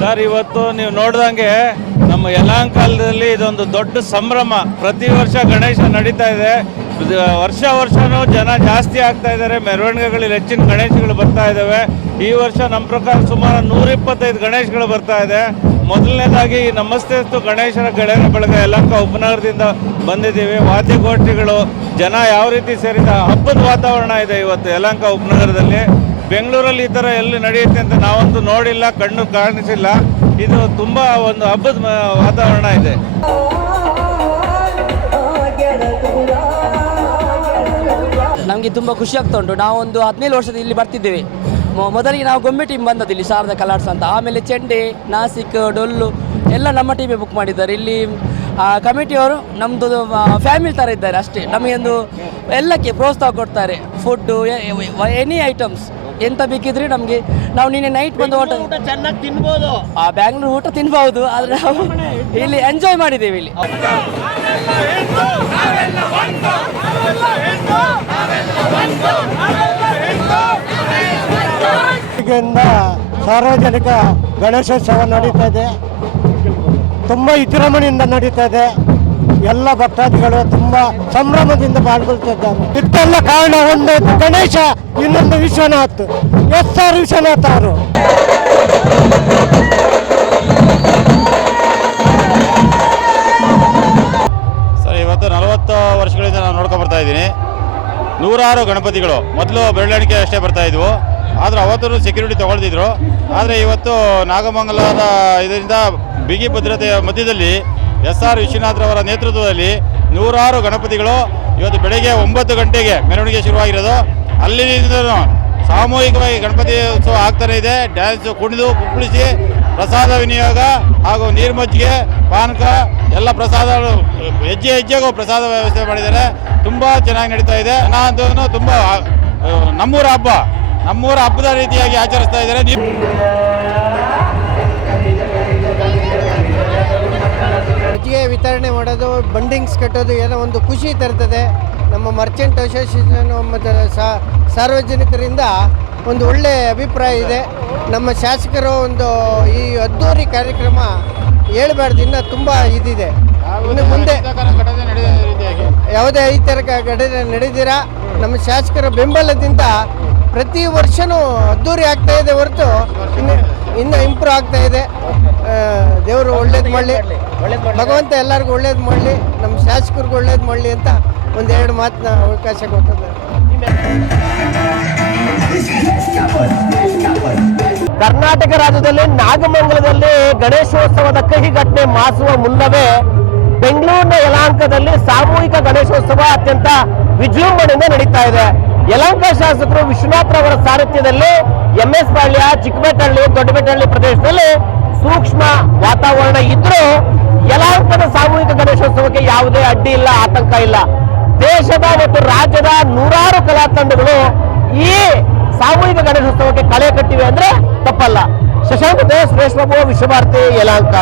Sir, ಇವತ್ತು ನೀವು ನೋಡ್ದಂಗೆ ನಮ್ಮ ಯಲಾಂಕಾಲದಲ್ಲಿ ಇದೊಂದು ದೊಡ್ಡ ಸಂಭ್ರಮ. ಪ್ರತಿ ವರ್ಷ ಗಣೇಶ ನಡೀತಾ ಇದೆ ವರ್ಷ ವರ್ಷನೂ ಜನ ಜಾಸ್ತಿ ಆಗ್ತಾ ಇದ್ದಾರೆ. ಮೆರವಣಿಗೆಗಳಲ್ಲಿ ಹೆಚ್ಚಿನ ಗಣೇಶಗಳು ಬರ್ತಾ ಇದ್ದಾವೆ. ಈ ವರ್ಷ ನಮ್ಮ ಪ್ರಕಾರ ಸುಮಾರು ನೂರಿಪ್ಪತ್ತೈದು ಗಣೇಶಗಳು ಬರ್ತಾ ಇದೆ. ಮೊದಲನೇದಾಗಿ ಈ ನಮಸ್ತೆಸ್ತು ಗಣೇಶನ ಗೆಳೆಯರ ಬಳಗ ಯಲಹಂಕ ಉಪನಗರದಿಂದ ಬಂದಿದ್ದೀವಿ. ವಾದ್ಯಗೋಷ್ಠಿಗಳು, ಜನ ಯಾವ ರೀತಿ ಸೇರಿದ ಹಬ್ಬದ ವಾತಾವರಣ ಇದೆ ಇವತ್ತು ಯಲಹಂಕ ಉಪನಗರದಲ್ಲಿ. ಬೆಂಗಳೂರಲ್ಲಿ ಈ ಥರ ಎಲ್ಲಿ ನಡೆಯುತ್ತೆ ಅಂತ ನಾವಂತೂ ನೋಡಿಲ್ಲ, ಕಣ್ಣು ಕಾಣಿಸಿಲ್ಲ. ಇದು ತುಂಬ ಒಂದು ಹಬ್ಬದ ವಾತಾವರಣ ಇದೆ. ನಮಗೆ ತುಂಬ ಖುಷಿ ಆಗ್ತಾ ಉಂಟು. ನಾವೊಂದು ಹದಿನೇಳು ವರ್ಷದ ಇಲ್ಲಿ ಬರ್ತಿದ್ದೇವೆ. ಮೊದಲಿಗೆ ನಾವು ಗೊಂಬೆ ಟೀಮ್ ಬಂದದ್ದು ಇಲ್ಲಿ ಶಾರದಾ ಕಲಾರ್ಸ್ ಅಂತ. ಆಮೇಲೆ ಚೆಂಡೆ ನಾಸಿಕ್ ಡೊಳ್ಳು ಎಲ್ಲ ನಮ್ಮ ಟೀಮೇ ಬುಕ್ ಮಾಡಿದ್ದಾರೆ. ಇಲ್ಲಿ ಆ ಕಮಿಟಿಯವರು ನಮ್ಮದು ಫ್ಯಾಮಿಲಿ ಥರ ಇದ್ದಾರೆ ಅಷ್ಟೇ. ನಮಗೊಂದು ಎಲ್ಲಕ್ಕೆ ಪ್ರೋತ್ಸಾಹ ಕೊಡ್ತಾರೆ. ಫುಡ್ಡು ಎನಿ ಐಟಮ್ಸ್ ಎಂತ ಬೇಕಿದ್ರೆ ನಮಗೆ. ನಾವು ನಿನ್ನೆ ನೈಟ್ ಬಂದು ಊಟ ಚೆನ್ನಾಗಿ ತಿನ್ಬೋದು. ಆ ಬ್ಯಾಂಗ್ಳೂರು ಊಟ ತಿನ್ಬಹುದು ಆದರೆ ನಾವು ಇಲ್ಲಿ ಎಂಜಾಯ್ ಮಾಡಿದ್ದೇವೆ ಇಲ್ಲಿ. ಬೆಳಗ್ಗೆಯಿಂದ ಸಾರ್ವಜನಿಕ ಗಣೇಶೋತ್ಸವ ನಡೀತಾ ಇದೆ. ತುಂಬ ವಿಜೃಂಭಣೆಯಿಂದ ನಡೀತಾ ಇದೆ. ಎಲ್ಲ ಭಕ್ತಾದಿಗಳು ತುಂಬ ಸಂಭ್ರಮದಿಂದ ಪಾಲ್ಗೊಳ್ತಿದ್ದಾರೆ. ಇದಕ್ಕೆಲ್ಲ ಕಾರಣ ಒಂದು ಗಣೇಶ, ಇನ್ನೊಂದು ವಿಶ್ವನಾಥ್. ಎಸ್ ಆರ್ ವಿಶ್ವನಾಥ್ ಅವರು. ಸರ್, ಇವತ್ತು ನಲವತ್ತು ವರ್ಷಗಳಿಂದ ನಾನು ನೋಡ್ಕೊಂಡು ಬರ್ತಾ ಇದ್ದೀನಿ. ನೂರಾರು ಗಣಪತಿಗಳು. ಮೊದಲು ಬೆರಳಿಕೆ ಅಷ್ಟೇ ಬರ್ತಾ ಇದ್ವು. ಆದರೆ ಅವತ್ತು ಸೆಕ್ಯೂರಿಟಿ ತಗೊಳ್ತಿದ್ರು. ಆದರೆ ಇವತ್ತು ನಾಗಮಂಗಲದ ಇದರಿಂದ ಬಿಗಿ ಭದ್ರತೆಯ ಮಧ್ಯದಲ್ಲಿ ಎಸ್ ಆರ್ ವಿಶ್ವನಾಥ್ರವರ ನೇತೃತ್ವದಲ್ಲಿ ನೂರಾರು ಗಣಪತಿಗಳು ಇವತ್ತು ಬೆಳಗ್ಗೆ ಒಂಬತ್ತು ಗಂಟೆಗೆ ಮೆರವಣಿಗೆ ಶುರುವಾಗಿರೋದು. ಅಲ್ಲಿಂದ ಸಾಮೂಹಿಕವಾಗಿ ಗಣಪತಿ ಉತ್ಸವ ಆಗ್ತಾನೆ ಇದೆ. ಡ್ಯಾನ್ಸ್ ಕುಣಿದು, ಕುಪ್ಪಳಿಸಿ, ಪ್ರಸಾದ ವಿನಿಯೋಗ ಹಾಗೂ ನೀರು ಮಜ್ಜಿಗೆ, ಪಾನಕ, ಎಲ್ಲ ಪ್ರಸಾದಗಳು, ಹೆಜ್ಜೆ ಹೆಜ್ಜೆಗೂ ಪ್ರಸಾದ ವ್ಯವಸ್ಥೆ ಮಾಡಿದ್ದಾರೆ. ತುಂಬ ಚೆನ್ನಾಗಿ ನಡೀತಾ ಇದೆ. ನಾನು ತುಂಬ ನಮ್ಮೂರ ಹಬ್ಬ. ನಮ್ಮೂರ ಹಬ್ಬದ ರೀತಿಯಾಗಿ ಆಚರಿಸ್ತಾ ಇದ್ದಾರೆ. ಮಜ್ಜಿಗೆ ವಿತರಣೆ ಮಾಡೋದು ಬಂಡಿಂಗ್ಸ್ ಕಟ್ಟೋದು ಏನೋ ಒಂದು ಖುಷಿ ತರ್ತದೆ. ನಮ್ಮ ಮರ್ಚೆಂಟ್ ಅಸೋಸಿಯೇಷನ್ ಮತ್ತು ಸಾರ್ವಜನಿಕರಿಂದ ಒಂದು ಒಳ್ಳೆಯ ಅಭಿಪ್ರಾಯ ಇದೆ. ನಮ್ಮ ಶಾಸಕರು ಒಂದು ಈ ಅದ್ದೂರಿ ಕಾರ್ಯಕ್ರಮ ಹೇಳ್ಬಾರ್ದು ಇನ್ನೂ ತುಂಬ ಇದಿದೆ. ಇನ್ನು ಮುಂದೆ ಯಾವುದೇ ಈ ಥರ ಘಟನೆ ನಡೆದಿರ ನಮ್ಮ ಶಾಸಕರ ಬೆಂಬಲದಿಂದ ಪ್ರತಿ ವರ್ಷನೂ ಅದ್ದೂರಿ ಆಗ್ತಾ ಇದೆ ಹೊರತು. ಇನ್ನು, ಇನ್ನೂ ಇಂಪ್ರೂವ್ ಆಗ್ತಾ ಇದೆ. ದೇವರು ಒಳ್ಳೇದು ಮಾಡಲಿ. ಭಗವಂತ ಎಲ್ಲರಿಗೂ ಒಳ್ಳೇದು ಮಾಡಲಿ. ನಮ್ಮ ಶಾಸಕರಿಗೂ ಒಳ್ಳೇದು ಮಾಡಲಿ ಅಂತ ಒಂದೆರಡು ಮಾತನ್ನ ಅವಕಾಶ ಕೊಟ್ಟಿದ್ದಾರೆ. ಕರ್ನಾಟಕ ರಾಜ್ಯದಲ್ಲಿ ನಾಗಮಂಗಲದಲ್ಲಿ ಗಣೇಶೋತ್ಸವದ ಕಹಿ ಘಟನೆ ಮಾಸುವ ಮುನ್ನವೇ ಬೆಂಗಳೂರಿನ ಯಲಾಂಕದಲ್ಲಿ ಸಾಮೂಹಿಕ ಗಣೇಶೋತ್ಸವ ಅತ್ಯಂತ ವಿಜೃಂಭಣೆಯಿಂದ ನಡೀತಾ ಇದೆ. ಯಲಾಂಕ ಶಾಸಕರು ವಿಶ್ವನಾಥ್ ಅವರ ಸಾರಥ್ಯದಲ್ಲಿ ಎಂ ಎಸ್ ಪಾಳ್ಯ ಚಿಕ್ಕಬೇಟಹಳ್ಳಿ ದೊಡ್ಡಬೇಟಹಳ್ಳಿ ಪ್ರದೇಶದಲ್ಲಿ ಸೂಕ್ಷ್ಮ ವಾತಾವರಣ ಇದ್ರೂ ಯಲಹಂಕದ ಸಾಮೂಹಿಕ ಗಣೇಶೋತ್ಸವಕ್ಕೆ ಯಾವುದೇ ಅಡ್ಡಿ ಇಲ್ಲ, ಆತಂಕ ಇಲ್ಲ. ದೇಶದ ಮತ್ತು ರಾಜ್ಯದ ನೂರಾರು ಕಲಾ ತಂಡಗಳು ಈ ಸಾಮೂಹಿಕ ಗಣೇಶೋತ್ಸವಕ್ಕೆ ಕಳೆ ಕಟ್ಟಿವೆ ಅಂದ್ರೆ ತಪ್ಪಲ್ಲ. ಶಶಾಂಕ ದೇಶ ಸುರೇಶ್ ಬಾಬು ವಿಶ್ವಭಾರತಿ, ಯಲಾಂಕ.